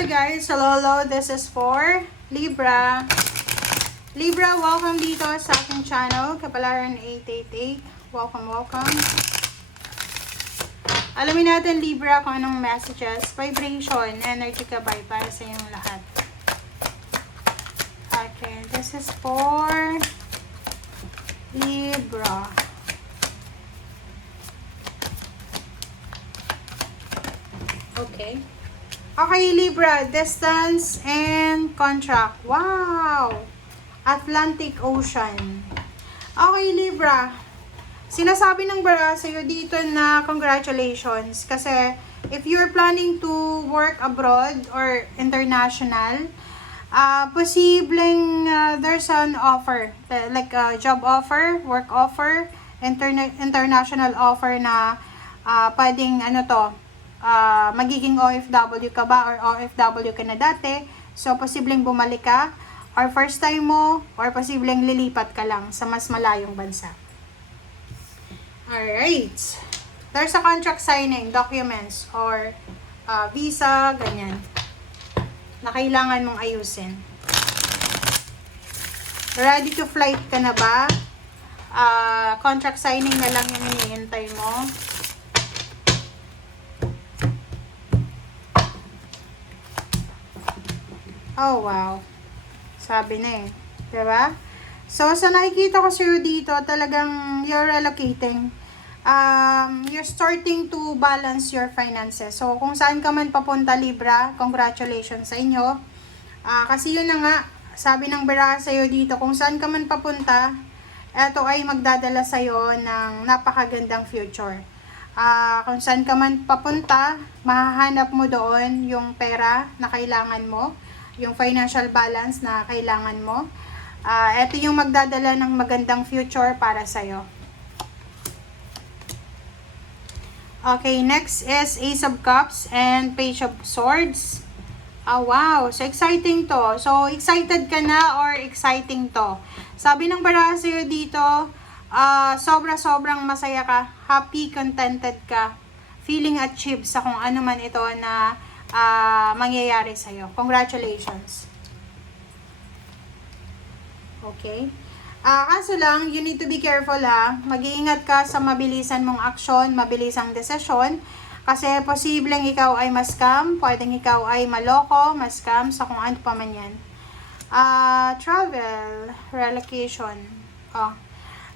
Hi guys! Hello! This is for Libra. Libra, welcome dito sa aking channel, Kapalaran 888. Welcome. Alamin natin, Libra, kung anong messages, vibration, energy ka ba para sa inyong lahat. Okay, this is for Libra. Okay, Libra, distance and contract. Wow! Atlantic Ocean. Okay, Libra. Sinasabi ng bara sa'yo dito na congratulations. Kasi if you're planning to work abroad or international, posibleng there's an offer. Like a job offer, work offer, international offer na pwedeng magiging OFW ka ba or OFW ka na dati. So, posibleng bumalik ka or first time mo or posibleng lilipat ka lang sa mas malayong bansa. Alright. There's a contract signing, documents, or visa, ganyan, na kailangan mong ayusin. Ready to flight ka na ba? Contract signing na lang yung hinihintay mo. Oh, wow. Sabi na eh. Diba? So, sa nakikita ko sa'yo dito, talagang you're relocating. You're starting to balance your finances. So, kung saan ka man papunta, Libra, congratulations sa inyo. Kasi yun na nga, sabi ng bara sa'yo dito, kung saan ka man papunta, eto ay magdadala sa'yo ng napakagandang future. Kung saan ka man papunta, mahahanap mo doon yung pera na kailangan mo, yung financial balance na kailangan mo. Ito yung magdadala ng magandang future para sa'yo. Okay, next is Ace of Cups and Page of Swords. Wow, so exciting to. So, excited ka na or exciting to? Sabi ng bara sa'yo dito, sobrang masaya ka, happy, contented ka, feeling achieved sa kung ano man ito na mangyayari sa'yo. Congratulations. Okay. Kaso lang, you need to be careful ha. Mag-iingat ka sa mabilisan mong aksyon, mabilisang desisyon. Kasi posibleng ikaw ay ma-scam, pwedeng ikaw ay maloko, ma-scam sa kung ano pa man yan. Travel, relocation.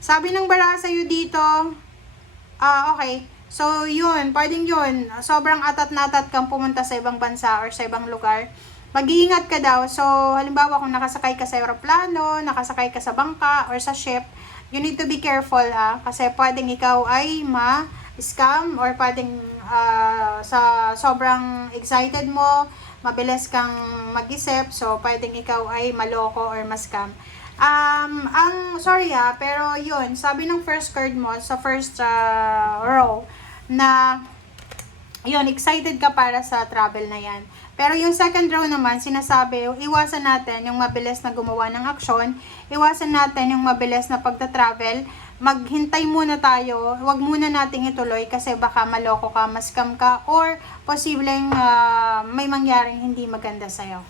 Sabi ng bara sa'yo dito, okay. So, yun, pwedeng yun. Sobrang atat na atat kang pumunta sa ibang bansa or sa ibang lugar. Mag-iingat ka daw. So, halimbawa kung nakasakay ka sa aeroplano, nakasakay ka sa bangka or sa ship, you need to be careful ha. Kasi pwedeng ikaw ay ma-scam or pwedeng sa sobrang excited mo, mabilis kang mag-isip. So, pwedeng ikaw ay maloko or ma-scam. Sorry pero yun, sabi ng first card mo sa first row na yun, excited ka para sa travel na yan. Pero yung second row naman, sinasabi, iwasan natin yung mabilis na gumawa ng aksyon, iwasan natin yung mabilis na pagta-travel, maghintay muna tayo, wag muna nating ituloy kasi baka maloko ka, ma-scam ka, or posibleng may mangyaring hindi maganda sa'yo.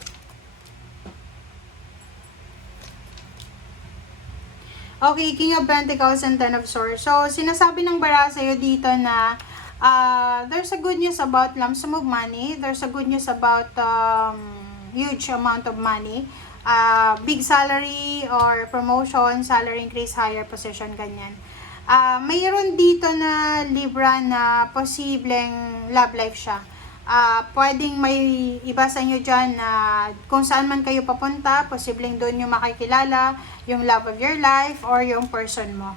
Okay, King of Pentacles and Ten of Swords. So, sinasabi ng bara sa'yo dito na there's a good news about lump sum of money. There's a good news about huge amount of money. Big salary or promotion, salary increase, higher position, ganyan. Mayroon dito na Libra na posibleng love life siya. Pwedeng may iba sa inyo dyan na kung saan man kayo papunta, posibleng doon yung makikilala, yung love of your life, or yung person mo.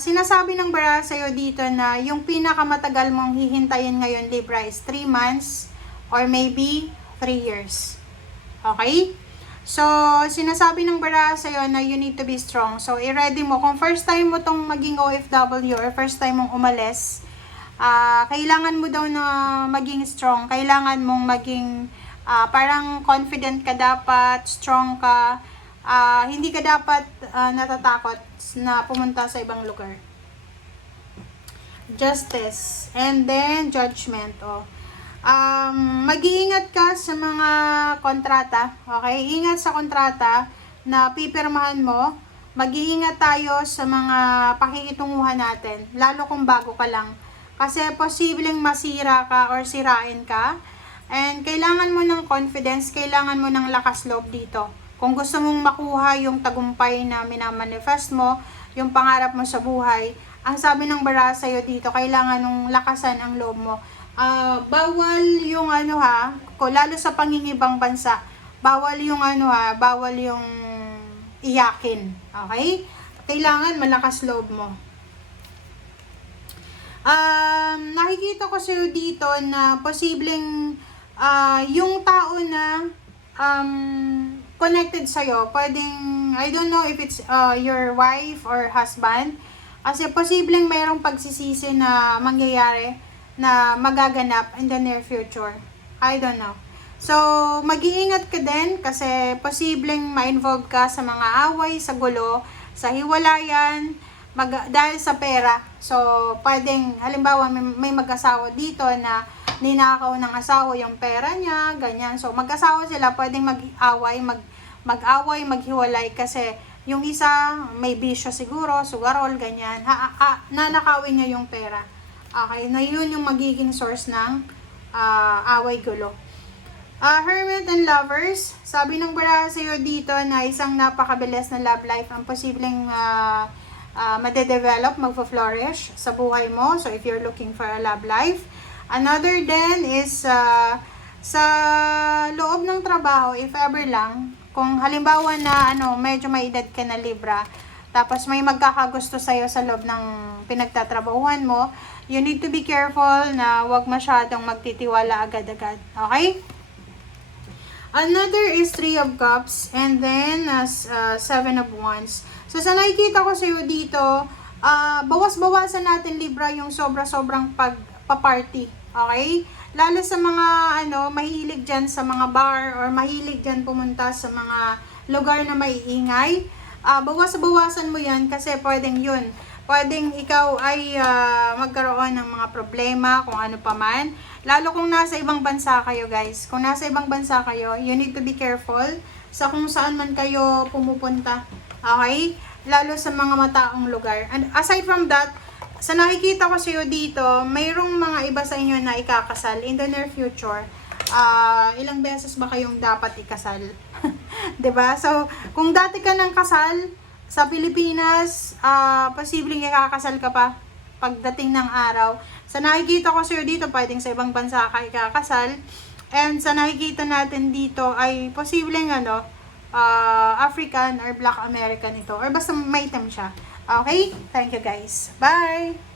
Sinasabi ng bara sa'yo dito na yung pinakamatagal mong hihintayin ngayon, Libra, is 3 months or maybe 3 years. Okay? So, sinasabi ng bara sa'yo na you need to be strong. So, i-ready mo. Kung first time mo tong maging OFW or first time mong umalis, kailangan mo daw na maging strong. Kailangan mong maging parang confident ka dapat, strong ka. Hindi ka dapat natatakot na pumunta sa ibang lugar. Justice and then judgment. Mag-iingat ka sa mga kontrata, okay? Ingat sa kontrata na pipirmahan mo. Mag-iingat tayo sa mga pakikitunguhan natin, lalo kung bago ka lang. Kasi posibleng masira ka or sirain ka. And kailangan mo ng confidence, kailangan mo ng lakas loob dito. Kung gusto mong makuha yung tagumpay na minamanifest mo, yung pangarap mo sa buhay, ang sabi ng bara sa'yo dito, kailangan ng lakasan ang loob mo. Bawal yung lalo sa pangingibang bansa, bawal yung bawal yung iyakin, okay? Kailangan malakas loob mo. Nakikita ko sa'yo dito na posibleng yung tao na connected sa'yo, pwedeng, I don't know if it's your wife or husband, kasi posibleng mayroong pagsisisi na mangyayari na magaganap in the near future. I don't know. So, mag-iingat ka din kasi posibleng ma-involve ka sa mga away, sa gulo, sa hiwalayan, dahil sa pera. So, pwedeng, halimbawa, may mag-asawa dito na ninakaw ng asawa yung pera niya, ganyan. So, mag-asawa sila, pwedeng mag-away, maghiwalay kasi yung isa may bisyo siguro, sugarol, ganyan. Nanakawin niya yung pera. Okay, na yun yung magiging source ng away gulo. Hermit and lovers, sabi ng baraha sa'yo dito na isang napakabilis na love life ang posibleng madedevelop, magpo-flourish sa buhay mo. So, if you're looking for a love life. Another then is sa loob ng trabaho, if ever lang, kung halimbawa na medyo may edad ka na Libra, tapos may magkakagusto sa'yo sa loob ng pinagtatrabahuhan mo, you need to be careful na wag masyadong magtitiwala agad-agad. Okay? Another is 3 of Cups and then 7 of Wands. So, sa nakikita ko sa'yo dito, bawas-bawasan natin Libra yung sobra-sobrang pagpa-party. Okay? Lalo sa mga mahilig dyan sa mga bar or mahilig dyan pumunta sa mga lugar na may ingay. Bawas-bawasan mo yan kasi pwedeng yun. Pwedeng ikaw ay magkaroon ng mga problema kung ano pa man. Lalo kung nasa ibang bansa kayo, guys. Kung nasa ibang bansa kayo, you need to be careful sa kung saan man kayo pumupunta. Okay? Lalo sa mga mataong lugar. And aside from that, sa nakikita ko sa'yo dito, mayroong mga iba sa inyo na ikakasal in the near future. Ilang beses ba kayong dapat ikasal? 'Di ba? So, kung dati ka nang kasal sa Pilipinas, posibleng ikakasal ka pa pagdating ng araw. Sa nakikita ko sa'yo dito, pwedeng sa ibang bansa ka ikakasal. And sa nakikita natin dito ay posibleng African or Black American ito. Or basta maitim siya. Okay? Thank you guys. Bye!